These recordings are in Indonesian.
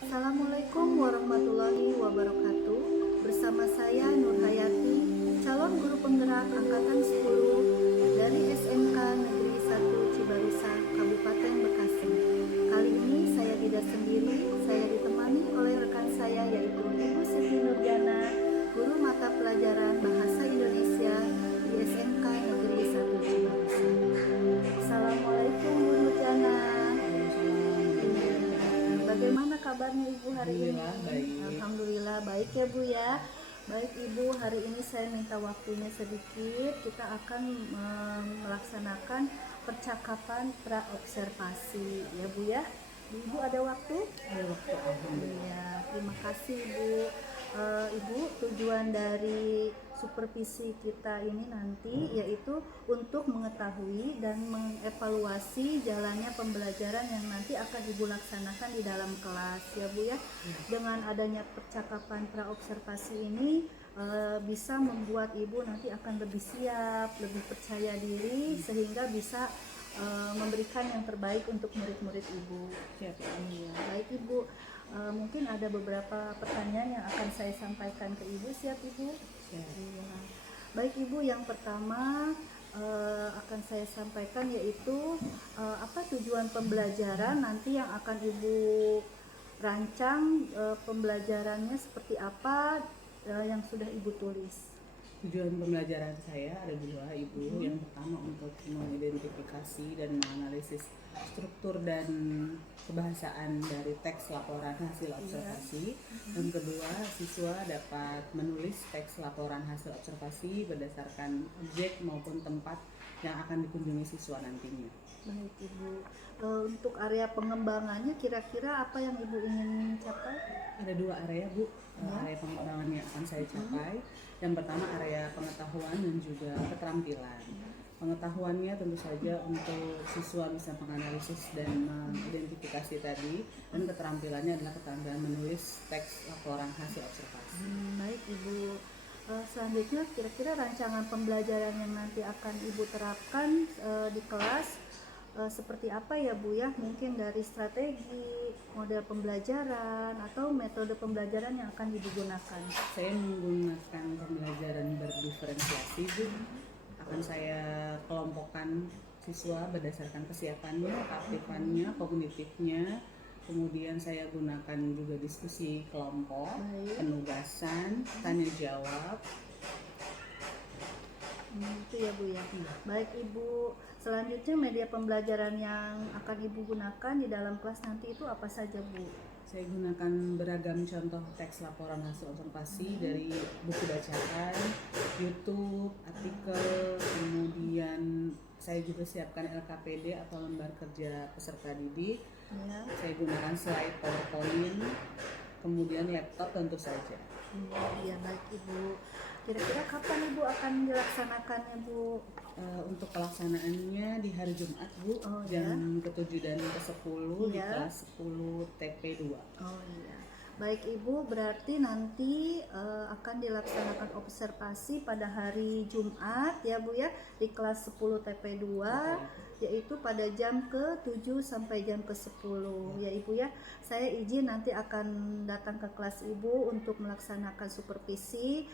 Assalamualaikum warahmatullahi wabarakatuh. Bersama saya Nur Hayati, calon guru penggerak angkatan 10 dari SMK Negeri 1 Cibarusah, Kabupaten Bekasi. Kali ini saya tidak sendiri, saya ditemani oleh rekan saya yaitu Ibu Siti Nurjana, guru mata pelajaran Bahasa Indonesia di SMK Negeri 1 Cibarusah. Assalamualaikum Bu Nurjana. Bagaimana kabarnya Ibu hari ini? Baik. Alhamdulillah baik ya Bu ya. Baik Ibu, hari ini saya minta waktunya sedikit. Kita akan melaksanakan percakapan praobservasi ya Bu ya. Ibu ada waktu? Ada waktu. Iya, terima kasih Bu. Ibu, tujuan dari supervisi kita ini nanti yaitu untuk mengetahui dan mengevaluasi jalannya pembelajaran yang nanti akan Ibu laksanakan di dalam kelas ya Bu ya. Dengan adanya percakapan praobservasi ini bisa membuat Ibu nanti akan lebih siap, lebih percaya diri sehingga bisa memberikan yang terbaik untuk murid-murid Ibu. Siap. Ya, baik Ibu. Mungkin ada beberapa pertanyaan yang akan saya sampaikan ke Ibu. Siap Ibu? Ya. Ya. Baik Ibu, yang pertama akan saya sampaikan yaitu apa tujuan pembelajaran nanti yang akan Ibu rancang, pembelajarannya seperti apa yang sudah Ibu tulis. Tujuan pembelajaran saya ada dua, Ibu. Yang pertama untuk mengidentifikasi dan menganalisis struktur dan kebahasaan dari teks laporan hasil observasi. Dan kedua, siswa dapat menulis teks laporan hasil observasi berdasarkan objek maupun tempat yang akan dikunjungi siswa nantinya. Baik Ibu, untuk area pengembangannya kira-kira apa yang Ibu ingin capai? Ada dua area Bu, area pengembangan yang akan saya capai. Yang pertama area pengetahuan dan juga keterampilan. Pengetahuannya tentu saja untuk siswa bisa menganalisis dan mengidentifikasi tadi, dan keterampilannya adalah keterampilan menulis teks laporan hasil observasi. Baik Ibu, selanjutnya kira-kira rancangan pembelajaran yang nanti akan Ibu terapkan di kelas seperti apa ya Bu ya? Mungkin dari strategi, model pembelajaran atau metode pembelajaran yang akan Ibu gunakan. Saya menggunakan pembelajaran berdiferensiasi Bu. Akan saya kelompokkan siswa berdasarkan kesiapannya, keaktifannya, kognitifnya. Kemudian saya gunakan juga diskusi kelompok, penugasan, tanya jawab. Itu ya Bu ya. Baik Ibu, selanjutnya media pembelajaran yang akan Ibu gunakan di dalam kelas nanti itu apa saja Bu? Saya gunakan beragam contoh teks laporan hasil observasi dari buku bacaan, YouTube, artikel, kemudian saya juga siapkan LKPD atau lembar kerja peserta didik. Ya. Saya gunakan slide PowerPoint, kemudian laptop tentu saja. Iya baik Ibu. Kira-kira kapan Ibu akan dilaksanakannya Bu? Untuk pelaksanaannya di hari Jumat Bu, jam ke-7 dan ke-10 di kelas 10 TP2. Oh iya. Baik Ibu, berarti nanti akan dilaksanakan observasi pada hari Jumat ya Bu ya, di kelas 10 TP2, yaitu pada jam ke-7 sampai jam ke-10 ya Ibu ya. Saya izin nanti akan datang ke kelas Ibu untuk melaksanakan supervisi.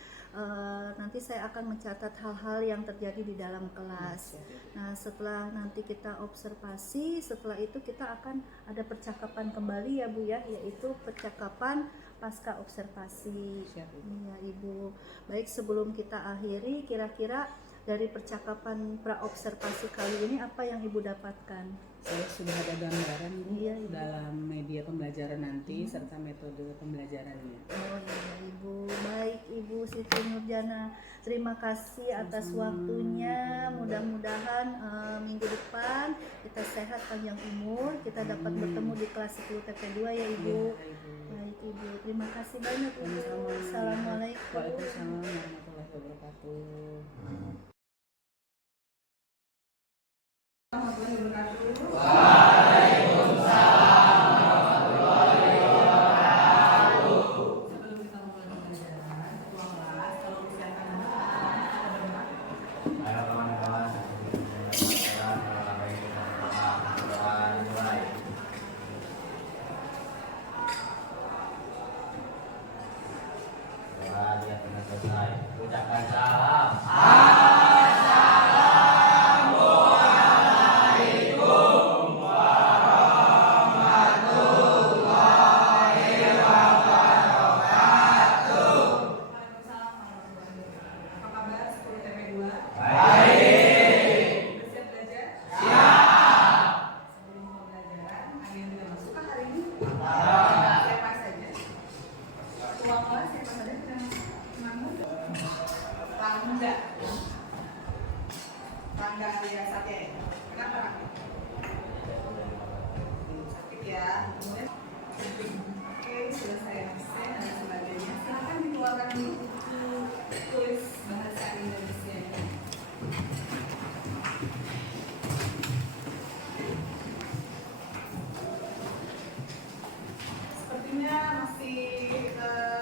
Nanti saya akan mencatat hal-hal yang terjadi di dalam kelas. Nah, setelah nanti kita observasi, setelah itu kita akan ada percakapan kembali ya Bu ya, yaitu percakapan pasca observasi. Ya Ibu. Baik, sebelum kita akhiri, kira-kira dari percakapan praobservasi kali ini apa yang Ibu dapatkan? saya sudah ada gambaran Bu, Iya, Ibu. dalam media pembelajaran nanti serta metode pembelajarannya. Oh iya Ibu, baik Ibu Siti Nurjana, terima kasih atas waktunya. Mudah-mudahan minggu depan kita sehat panjang umur, kita dapat bertemu di kelas 10 TP2 ya Ibu. Iya, Ibu. Baik Ibu, terima kasih banyak Ibu. Sama-sama. Assalamualaikum. Waalaikumsalam warahmatullahi wabarakatuh. Sebelum kita mulai pembelajaran, ketua kelas kalau silakan Ayo kawan-kawan, mulai. Dia sudah selesai. Ucapkan salam. Apa kabar 10 TP2? Baik. Siap belajar? Sebelum pembelajaran, ada yang tidak masuk kah hari ini? Siapa saja? Ketua kelas siapa saja tidak masuk? Namun, Rangga. Rangga Arya Satya. Kenapa Rangga? Sakit ya. Kemudian, oke, sudah saya absen dan sebagainya. Silakan dikeluarkan dulu buku tulis bahasa Indonesia. Sepertinya masih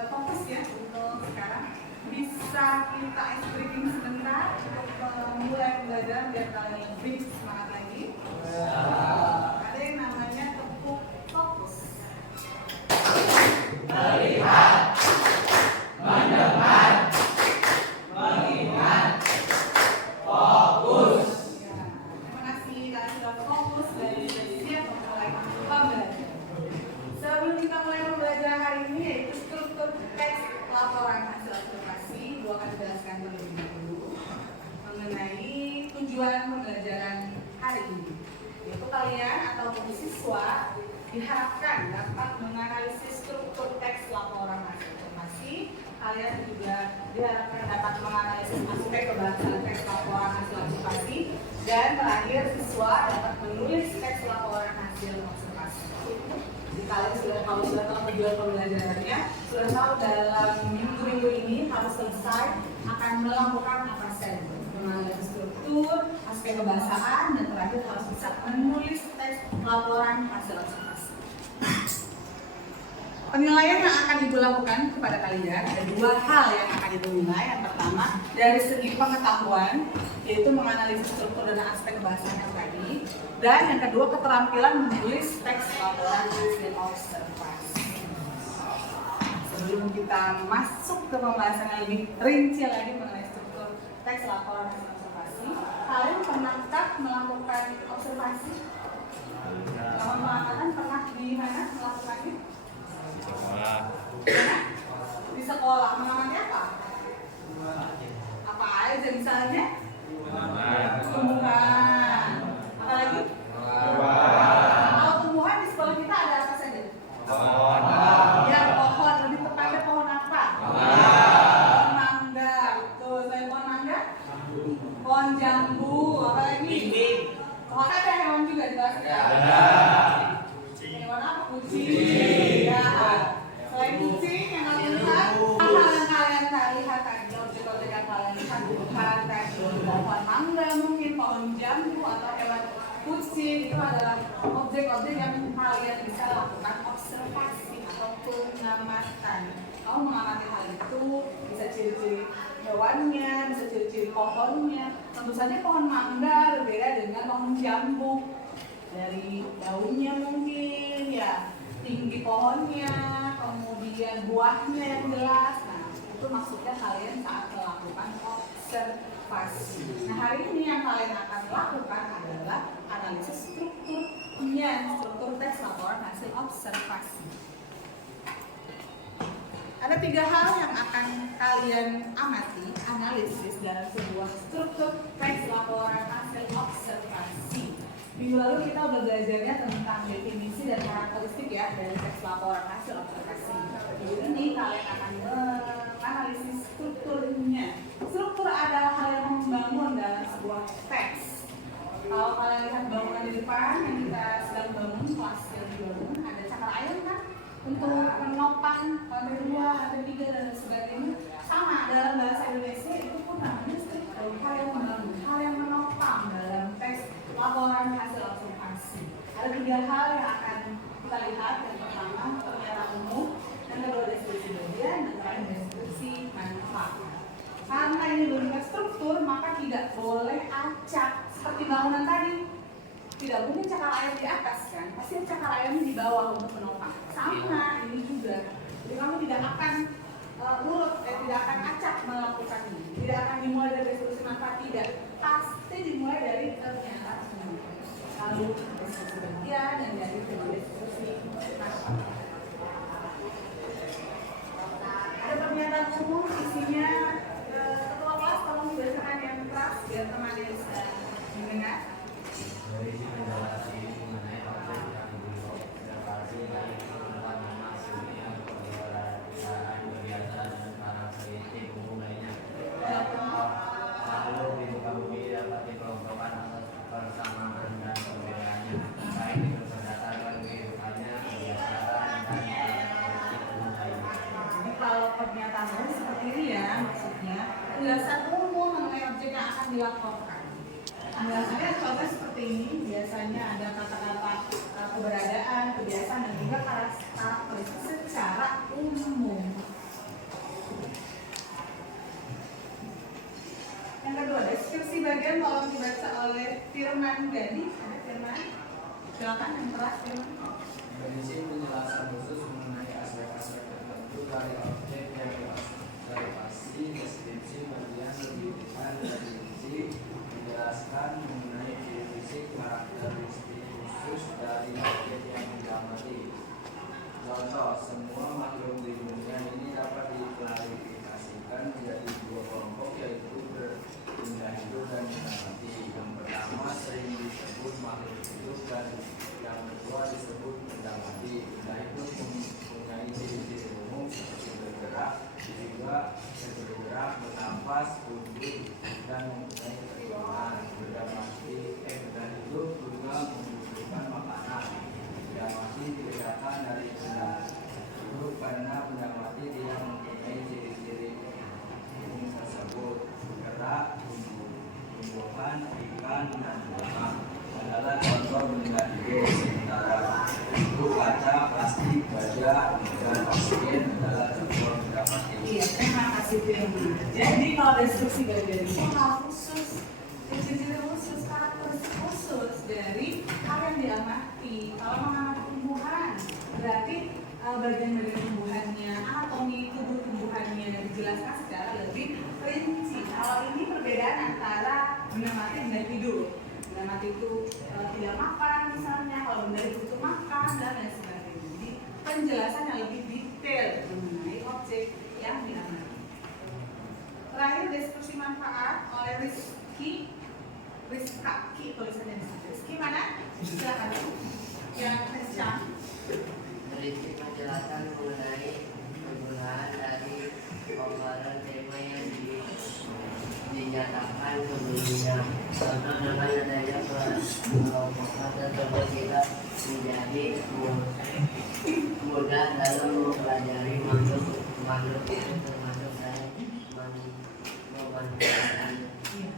fokus ya untuk sekarang. Bisa kita ice breaking sebentar untuk memulai pembelajaran biar kalian lebih semangat lagi. Ada yang namanya tepuk fokus. Ya, terima kasih kalian sudah fokus dan sudah siap memulai pembelajaran. Sebelum kita mulai pembelajaran hari ini yaitu struktur teks laporan hasil observasi, gua akan jelaskan terlebih dahulu mengenai tujuan pembelajaran hari ini. Yaitu kalian atau siswa diharapkan dapat menganalisis struktur teks laporan hasil observasi. Kalian juga diharapkan dapat menganalisis aspek kebahasaan teks laporan hasil observasi. Dan terakhir, siswa dapat menulis teks laporan hasil observasi. Jadi kalian kalau sudah tahu tujuan pembelajarannya, sudah tahu dalam minggu-minggu ini harus selesai akan melakukan apa saja, menganalisis struktur, aspek kebahasaan, dan terakhir harus bisa menulis teks laporan hasil observasi. Penilaian yang akan Ibu lakukan kepada kalian ada dua hal yang akan Ibu nilai. Yang pertama dari segi pengetahuan, yaitu menganalisis struktur dan aspek kebahasaan yang tadi. Dan yang kedua keterampilan menulis teks laporan hasil observasi. Sebelum kita masuk ke pembahasan yang lebih rinci lagi mengenai struktur teks laporan hasil observasi, kalian pernahkah melakukan observasi? Kalau pengangkatan pernah di mana melakukannya? Di sekolah. Mengamati apa? Apa aja misalnya? Tumbuhan. Apa lagi? Kalau tumbuhan di sekolah kita ada apa saja? Ya, pohon. Lebih tepatnya pohon apa? Pohon mangga. Tuh, selain pohon mangga? Pohon jambu. Apa lagi? Pohon ada hewan juga di kelas kita? Hewan apa? Kucing. Ya. Selain kucing yang kalian lihat, hal yang kalian lihat tadi, objek-objek yang kalian lihat, tumbuhan tadi, pohon mangga mungkin, pohon jambu atau hewan kucing, itu adalah objek-objek yang kalian bisa lakukan observasi atau pengamatan. Kamu mengamati hal itu, bisa ciri-ciri hewannya, bisa ciri-ciri pohonnya. Tentu saja pohon mangga berbeda dengan pohon jambu. Dari daunnya mungkin, ya tinggi pohonnya, kemudian buahnya yang jelas. Nah, itu maksudnya kalian saat melakukan observasi. Nah, hari ini yang kalian akan lakukan adalah analisis strukturnya, struktur teks laporan hasil observasi. Ada 3 hal yang akan kalian amati, analisis dalam sebuah struktur teks laporan hasil observasi. Minggu lalu kita udah belajarnya tentang definisi dan karakteristik ya dari teks laporan hasil observasi. Minggu ini kalian akan menganalisis strukturnya. Struktur adalah hal yang membangun dalam sebuah teks. Kalau kalian lihat bangunan di depan yang kita sedang bangun, kelas yang dibangun, ada cakar ayam kan? Untuk menopang lantai 2, lantai 3 dan sebagainya. Sama dalam bahasa Indonesia itu pun namanya struktur, hal yang membangun, hal yang menopang dalam teks laporan hasil observasi. Ada 3 hal yang akan kita lihat. Yang pertama pernyataan umum, yang kedua deskripsi bagian, dan terakhir deskripsi manfaat. Karena ini berupa struktur, maka tidak boleh acak seperti bangunan tadi. Tidak mungkin cakar ayam di atas kan, pasti cakar ayamnya di bawah untuk menopang. Sama ini juga. Jadi kamu tidak akan tidak akan acak melakukannya. Tidak akan dimulai dari deskripsi manfaat, tidak. Pasti dimulai dari pernyataan umum. Lalu deskripsi bagian dan dari deskripsi manfaat. Ada pernyataan umum isinya ketua kelas tolong dibacakan yang keras biar teman yang sedang mendengar. Berisi penjelasan mengenai objek yang diobservasi dari ketentuan maksudnya keberadaan kegiatan dan karakteristik umum lainnya. Makhluk di muka bumi dapat dikelompokkan atas persamaan dan perbedaannya, baik itu berdasarkan kehidupannya, kebiasaan dan karakteristik umum lainnya. Jadi kalau pernyataan umum seperti ini ya, maksudnya penjelasan umum mengenai objek yang akan dilaporkan. Penjelasannya contohnya seperti ini, biasanya ada kata-kata keberadaan, kebiasaan, dan juga karakteristik secara umum. Yang kedua, deskripsi bagian tolong dibaca oleh Firman Gadi. Ada Firman? Silakan yang keras Firman. Berisi penjelasan khusus mengenai aspek-aspek tertentu dari objek yang diobservasi, deskripsi bagian lebih detail dari definisi, menjelaskan mengenai ciri fisik, karakteristik khusus dari objek yang diamati. Contoh, semua makhluk di dunia ini dapat diklasifikasikan menjadi 2 kelompok, yaitu benda hidup dan benda mati. Yang pertama sering disebut makhluk hidup dan yang kedua disebut benda mati. Benda hidup mempunyai ciri-ciri umum seperti bergerak, juga bergerak, bernafas, tumbuh, dan mempunyai keturunan. Benda hidup juga membutuhkan makanan. Benda mati dibedakan dari benda hidup karena benda mati tidak mempunyai ciri-ciri umum tersebut. Bergerak, tumbuhan, ikan, dan buah adalah contoh benda hidup. Sementara itu kaca, plastik, baja, dan oksigen adalah contoh benda mati. Iya, terima kasih Firman. Jadi kalau deskripsi bagian ini hal khusus, ciri-ciri khusus, karakteristik khusus dari hal yang diamati. Kalau mengamati tumbuhan, berarti bagian-bagian tumbuhannya, anatomi tubuh tumbuhannya dan dijelaskan secara lebih rinci. Kalau ini perbedaan antara benda mati dan benda hidup. Benda mati itu tidak makan misalnya, kalau benda hidup itu makan dan lain sebagainya. Jadi penjelasan yang lebih detail mengenai objek yang diamati. Terakhir deskripsi manfaat oleh Rizky tulisannya di situ. Rizky mana? Silakan. Yang kencang. Berisi penjelasan mengenai kegunaan dari pemaparan tema yang dinyatakan sebelumnya. Contoh dengan adanya kelompokan tersebut kita menjadi mudah dalam mempelajari makhluk itu termasuk dalam memanfaatkan.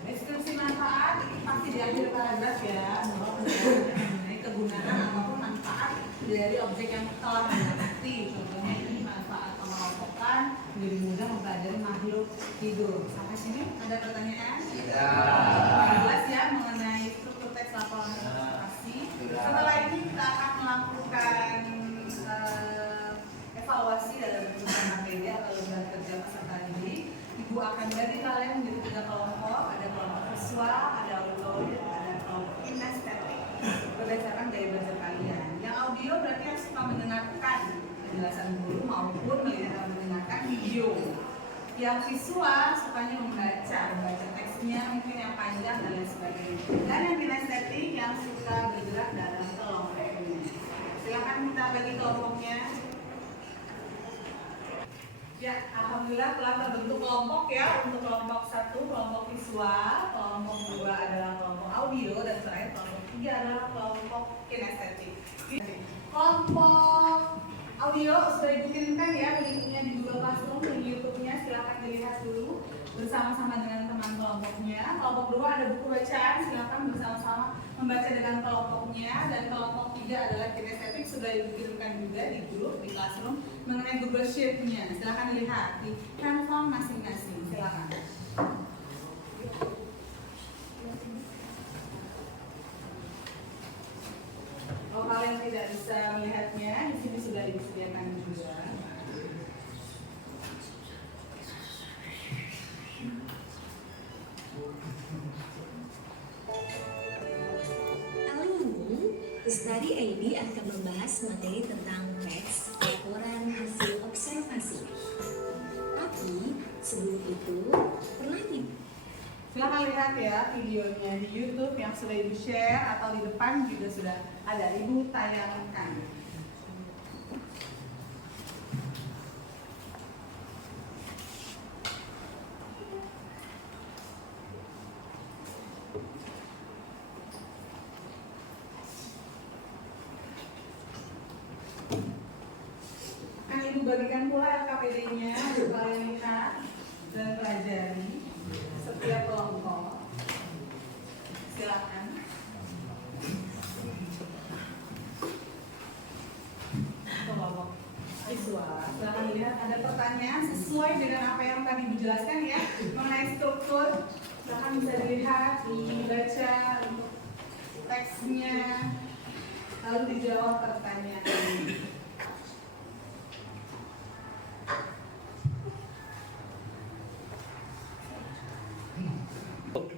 Deskripsi manfaat pasti di akhir paragraf ya, bahwa mengenai kegunaan ataupun manfaat dari objek yang telah diamati. Contohnya ini manfaat mengelompokkan menjadi mudah mempelajari makhluk hidup. Sampai sini ada pertanyaan? Jelas ya mengenai struktur teks laporan observasi. Setelah ini kita akan melakukan evaluasi dalam bentuk materi atau lembar kerja peserta didik. Ibu akan bagi kalian menjadi 3 kelompok, ada kelompok visual, ada auditorik, ada kelompok kinestetik berdasarkan gaya belajar kalian. Yang audio berarti yang suka mendengarkan penjelasan guru maupun mendengarkan video. yang visual sukanya membaca teksnya mungkin yang panjang dan lain sebagainya. Dan yang kinestetik yang suka bergerak dalam kelompoknya. Silakan kita bagi kelompoknya. Ya, alhamdulillah telah terbentuk kelompok ya. Untuk kelompok 1 kelompok visual, kelompok 2 adalah kelompok audio, dan terakhir kelompok 3 adalah kelompok kinestetik. Kelompok audio sudah ibu kirimkan ya linknya di Google Classroom, di YouTube-nya silakan dilihat dulu bersama-sama dengan teman kelompoknya. Kelompok 2 ada buku bacaan, silakan bersama-sama membaca dengan kelompoknya. Dan kelompok 3 adalah kinestetik, sudah ibu kirimkan juga di grup di Classroom mengenai Google Sheet-nya. Silakan dilihat di handphone masing-masing. Silakan. Kalau kalian tidak bisa melihatnya, di sini sudah disediakan juga. Kali ini, Lestari ID akan membahas materi tentang teks laporan hasil observasi. Tapi sebelum itu, pernah Silahkan lihat ya videonya di YouTube yang sudah ibu share, atau di depan juga sudah ada ibu tayangkan. Kan ibu bagikan pula LKPD-nya untuk kalian lihat dan pelajari setiap kelompok. Silakan. Kelompok visual. Silakan lihat ada pertanyaan sesuai dengan apa yang tadi dijelaskan ya mengenai struktur. Silakan bisa dilihat, dibaca untuk teksnya, lalu dijawab pertanyaan.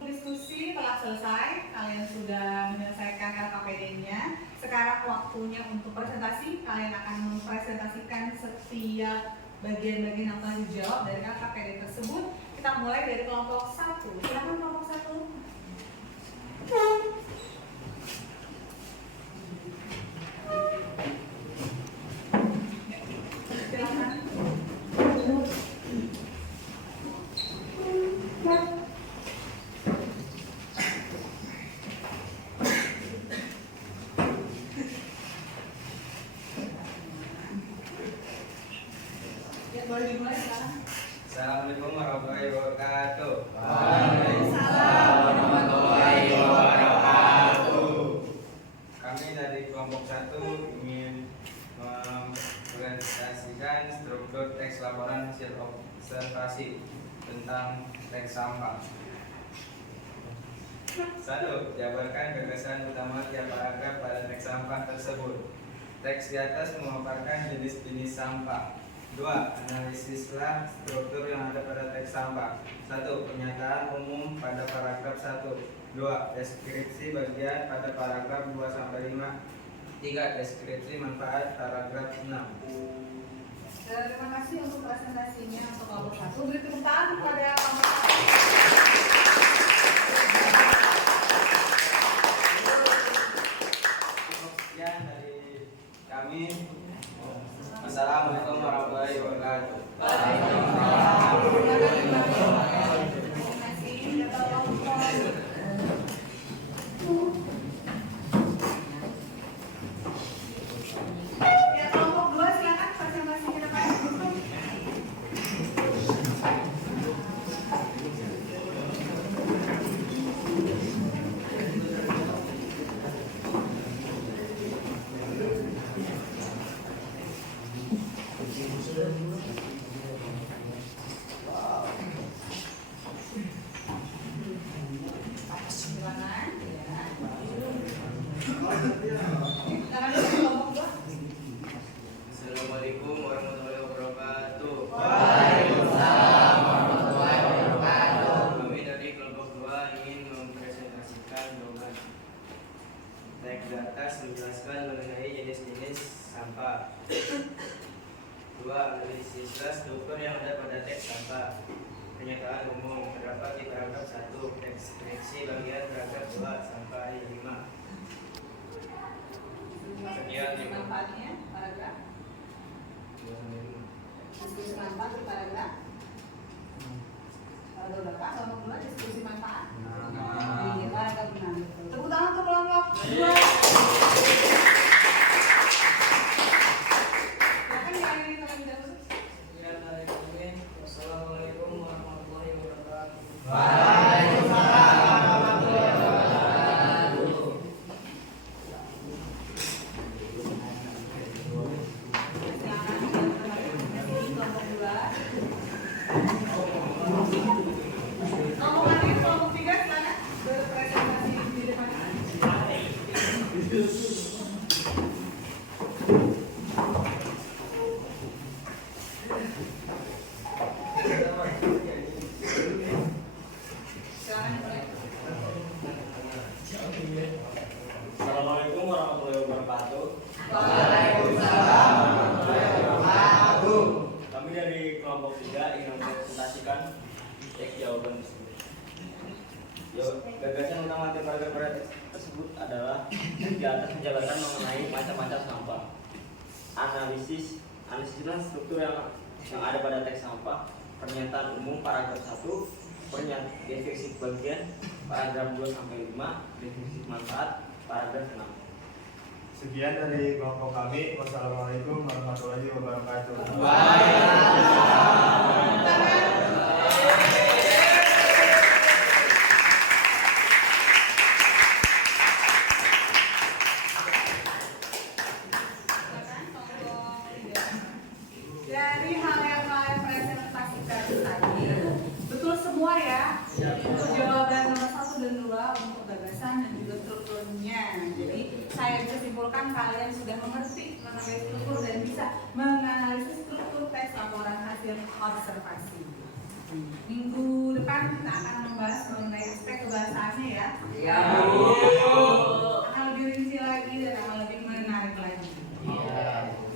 Diskusi telah selesai, kalian sudah menyelesaikan LKPD-nya. Sekarang waktunya untuk presentasi. Kalian akan mempresentasikan setiap bagian-bagian yang telah dijawab dari LKPD tersebut. Kita mulai dari kelompok 1. Silakan kelompok 1. Silakan. Ya, boleh dimulai sekarang. Assalamualaikum warahmatullahi wabarakatuh. Waalaikumsalam warahmatullahi wabarakatuh. Kami dari kelompok 1 ingin mempresentasikan struktur teks laporan hasil observasi tentang teks sampah. 1. Jabarkan gagasan utama tiap paragraf pada teks sampah tersebut. Teks di atas memaparkan jenis-jenis sampah. 2. Analisislah struktur yang ada pada teks sampah. 1. Pernyataan umum pada paragraf 1. 2. Deskripsi bagian pada paragraf 2-5. 3. Deskripsi manfaat paragraf 6. Terima kasih untuk presentasinya untuk kelompok 1. Beri tepuk tangan kepada kelompok 1. Sekian dari kami. Assalamualaikum warahmatullahi wabarakatuh. Ya, kelompok 2 silakan presentasi ke depan. Silakan. Silakan dari kelompok 2. Assalamualaikum warahmatullahi wabarakatuh. Kami dari kelompok 2 ingin mempresentasikan jawaban. Teks di atas menjelaskan mengenai jenis-jenis sampah. 2. 2, analisislah struktur yang ada pada teks sampah. Pernyataan umum terdapat di paragraf 1, deskripsi bagian paragraf 2 sampai 5. Sekian Diskusi manfaatnya paragraf. Diskusi manfaat di paragraf. Paragraf berapa? Kelompok 2 diskusi manfaat. Iya, paragraf 6. Tepuk tangan untuk kelompok 2. Silakan diakhiri terlebih dahulu. Wassalamualaikum warahmatullahi wabarakatuh. Kelompok 3 silakan berpresentasi di depan. Silakan dimulai. Assalamualaikum warahmatullahi wabarakatuh. Kami dari kelompok 3 ingin mempresentasikan teks jawaban tersebut. Gagasan utama paragraf pada teks tersebut adalah di atas penjelasan mengenai macam-macam sampah. Analisislah struktur yang ada pada teks sampah. Pernyataan umum paragraf 1, deskripsi bagian paragraf 2 sampai 5, deskripsi manfaat paragraf 6. Sekian dari kelompok kami. Wassalamualaikum warahmatullahi wabarakatuh. Dari hal yang kalian presentasikan tadi, betul semua ya? Untuk jawaban nomor 1 dan 2 untuk gagasan dan juga strukturnya. Jadi saya bisa simpulkan kalian sudah mengerti mengenai struktur dan bisa menganalisis struktur teks laporan hasil observasi. Minggu depan kita akan membahas mengenai aspek kebahasaannya ya. Akan lebih rinci lagi dan akan lebih menarik lagi.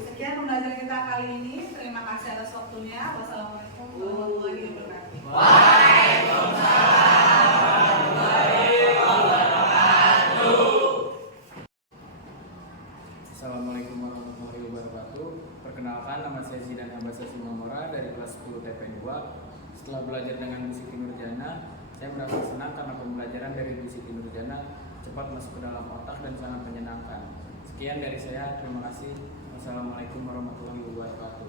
Sekian pembelajaran kita kali ini. Terima kasih atas waktunya. Wassalamualaikum warahmatullahi wabarakatuh. Assalamualaikum warahmatullahi wabarakatuh. Perkenalkan, nama saya Zidan Hambasa Simamora dari kelas 10 TP2. Setelah belajar dengan Bu Siti Nurjana, saya merasa senang karena pembelajaran dari Bu Siti Nurjana cepat masuk ke dalam otak dan sangat menyenangkan. Sekian dari saya, terima kasih. Wassalamualaikum warahmatullahi wabarakatuh.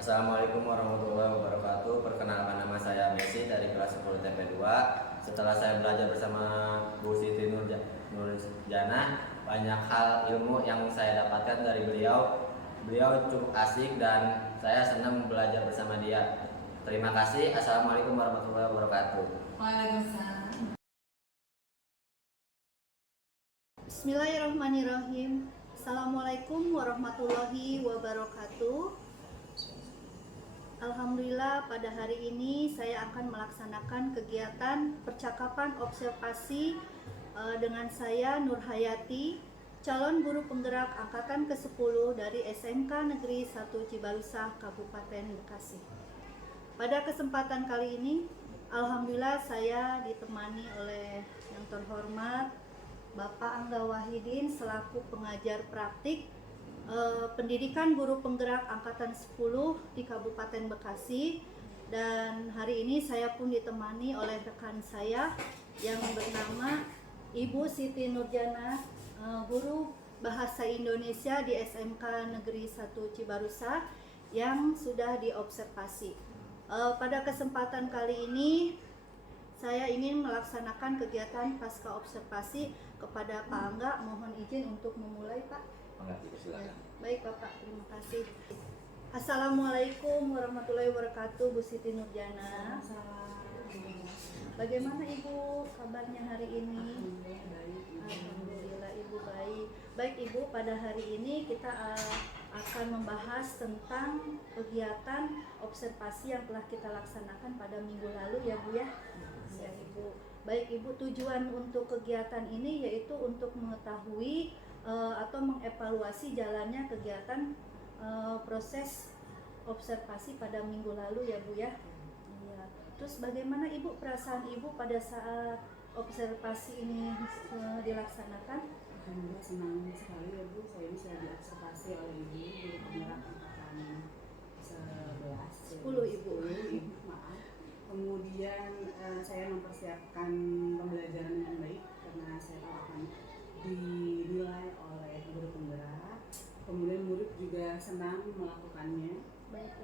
Assalamualaikum warahmatullahi wabarakatuh. Perkenalkan, nama saya Messi dari kelas 10 TP2. Setelah saya belajar bersama Bu Siti Nurjana, banyak hal ilmu yang saya dapatkan dari beliau. Beliau cukup asik dan saya senang belajar bersama dia. Terima kasih. Assalamualaikum warahmatullahi wabarakatuh. Waalaikumsalam. Bismillahirrahmanirrahim. Assalamualaikum warahmatullahi wabarakatuh. Alhamdulillah, pada hari ini saya akan melaksanakan kegiatan percakapan observasi dengan saya Nur Hayati, calon guru penggerak angkatan ke-10 dari SMK Negeri 1 Cibarusah, Kabupaten Bekasi. Pada kesempatan kali ini, alhamdulillah saya ditemani oleh yang terhormat Bapak Angga Wahidin selaku pengajar praktik pendidikan guru penggerak angkatan 10 di Kabupaten Bekasi, dan hari ini saya pun ditemani oleh rekan saya yang bernama Ibu Siti Nurjana, guru bahasa Indonesia di SMK Negeri 1 Cibarusah yang sudah diobservasi. Pada kesempatan kali ini saya ingin melaksanakan kegiatan pasca observasi kepada Pak Angga. Mohon izin untuk memulai, Pak. Silakan. Baik Bapak, terima kasih. Assalamualaikum warahmatullahi wabarakatuh, Bu Siti Nurjana. Bagaimana Ibu kabarnya hari ini? Alhamdulillah Ibu baik. Baik Ibu, pada hari ini kita akan membahas tentang kegiatan observasi yang telah kita laksanakan pada minggu lalu ya Bu ya. Ya Ibu. Baik Ibu, tujuan untuk kegiatan ini yaitu untuk mengetahui atau mengevaluasi jalannya kegiatan proses observasi pada minggu lalu ya Bu ya. Iya. Terus bagaimana Ibu perasaan Ibu pada saat observasi ini dilaksanakan? Alhamdulillah senang sekali ya Bu, saya bisa diobservasi oleh Ibu guru penggerak angkatan 10 Ibu. Maaf. Kemudian saya mempersiapkan pembelajaran dengan baik karena saya tahu akan dinilai oleh guru penggerak. Kemudian murid juga senang melakukannya. Baik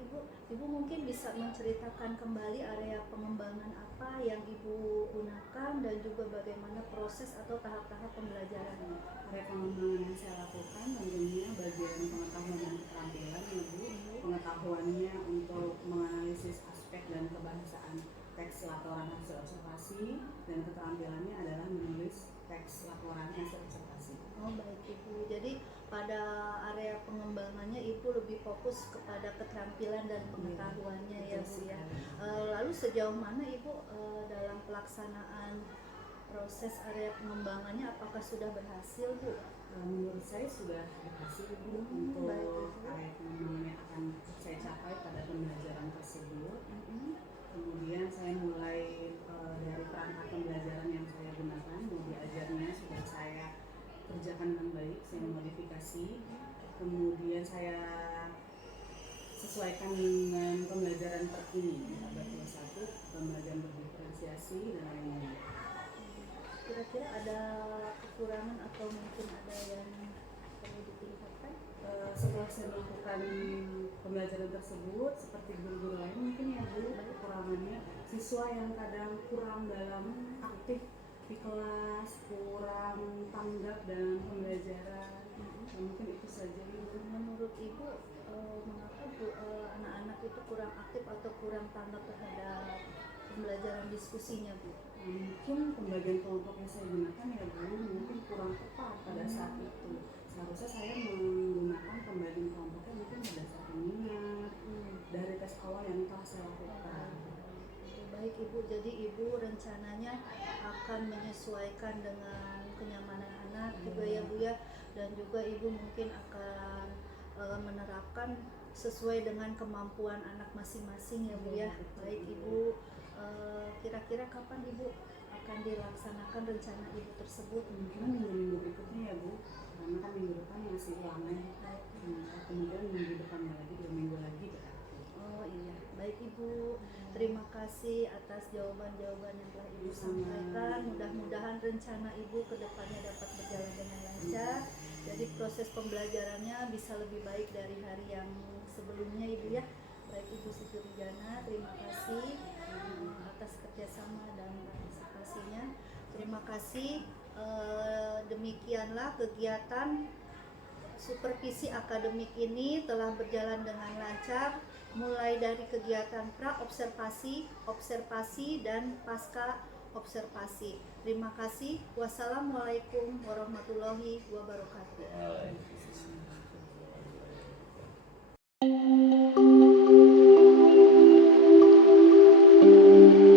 Ibu, Ibu mungkin bisa menceritakan kembali area pengembangan apa yang Ibu gunakan dan juga bagaimana proses atau tahap-tahap pembelajarannya. Area pengembangan yang saya lakukan tentunya bagian pengetahuan dan keterampilan ya Bu. Pengetahuannya untuk menganalisis aspek dan kebahasaan teks laporan hasil observasi, dan keterampilannya adalah menulis teks laporan hasil observasi. Oh baik Ibu, jadi pada area pengembangannya Ibu lebih fokus kepada keterampilan dan pengetahuannya ya Bu ya. Lalu sejauh mana Ibu dalam pelaksanaan proses area pengembangannya, apakah sudah berhasil Bu? Menurut saya sudah berhasil Bu untuk area pengembangan yang akan saya capai pada pembelajaran tersebut. Kemudian saya mulai dari perangkat pembelajaran yang saya gunakan, mau diajarnya sudah saya kerjakan dengan baik, saya modifikasi. Kemudian saya sesuaikan dengan pembelajaran terkini, abad 21, pembelajaran berdiferensiasi dan lain-lain. Kira-kira ada kekurangan atau mungkin ada yang perlu ditingkatkan? Setelah saya melakukan pembelajaran tersebut, seperti guru-guru lain mungkin ya Bu, kekurangannya siswa yang kadang kurang dalam aktif di kelas, kurang tanggap dalam pembelajaran. Mungkin itu saja Bu. Menurut Ibu, mengapa anak-anak itu kurang aktif atau kurang tanggap terhadap pembelajaran diskusinya Bu? Mungkin pembagian kelompok yang saya gunakan ya Bu, mungkin kurang tepat pada saat itu. Seharusnya saya menggunakan pembagian kelompoknya mungkin berdasarkan minat dari tes awal yang telah saya lakukan. Baik Ibu, jadi Ibu rencananya akan menyesuaikan dengan kenyamanan anak juga ya Bu ya, dan juga Ibu mungkin akan menerapkan sesuai dengan kemampuan anak masing-masing ya Bu ya. Baik Ibu, kira-kira kapan Ibu akan dilaksanakan rencana Ibu tersebut? Mungkin minggu berikutnya ya Bu, karena kan minggu depan masih lama. Kemudian minggu depannya lagi, 2 minggu lagi berarti. Oh iya, baik Ibu, terima kasih atas jawaban-jawaban yang telah Ibu sampaikan. Mudah-mudahan rencana Ibu ke depannya dapat berjalan dengan lancar. Jadi proses pembelajarannya bisa lebih baik dari hari yang sebelumnya Ibu ya. Baik Ibu Siti Rujana, terima kasih atas kerjasama dan partisipasinya. Terima kasih. Demikianlah kegiatan supervisi akademik ini telah berjalan dengan lancar, mulai dari kegiatan pra-observasi, observasi, dan pasca observasi. Terima kasih. Wassalamualaikum warahmatullahi wabarakatuh.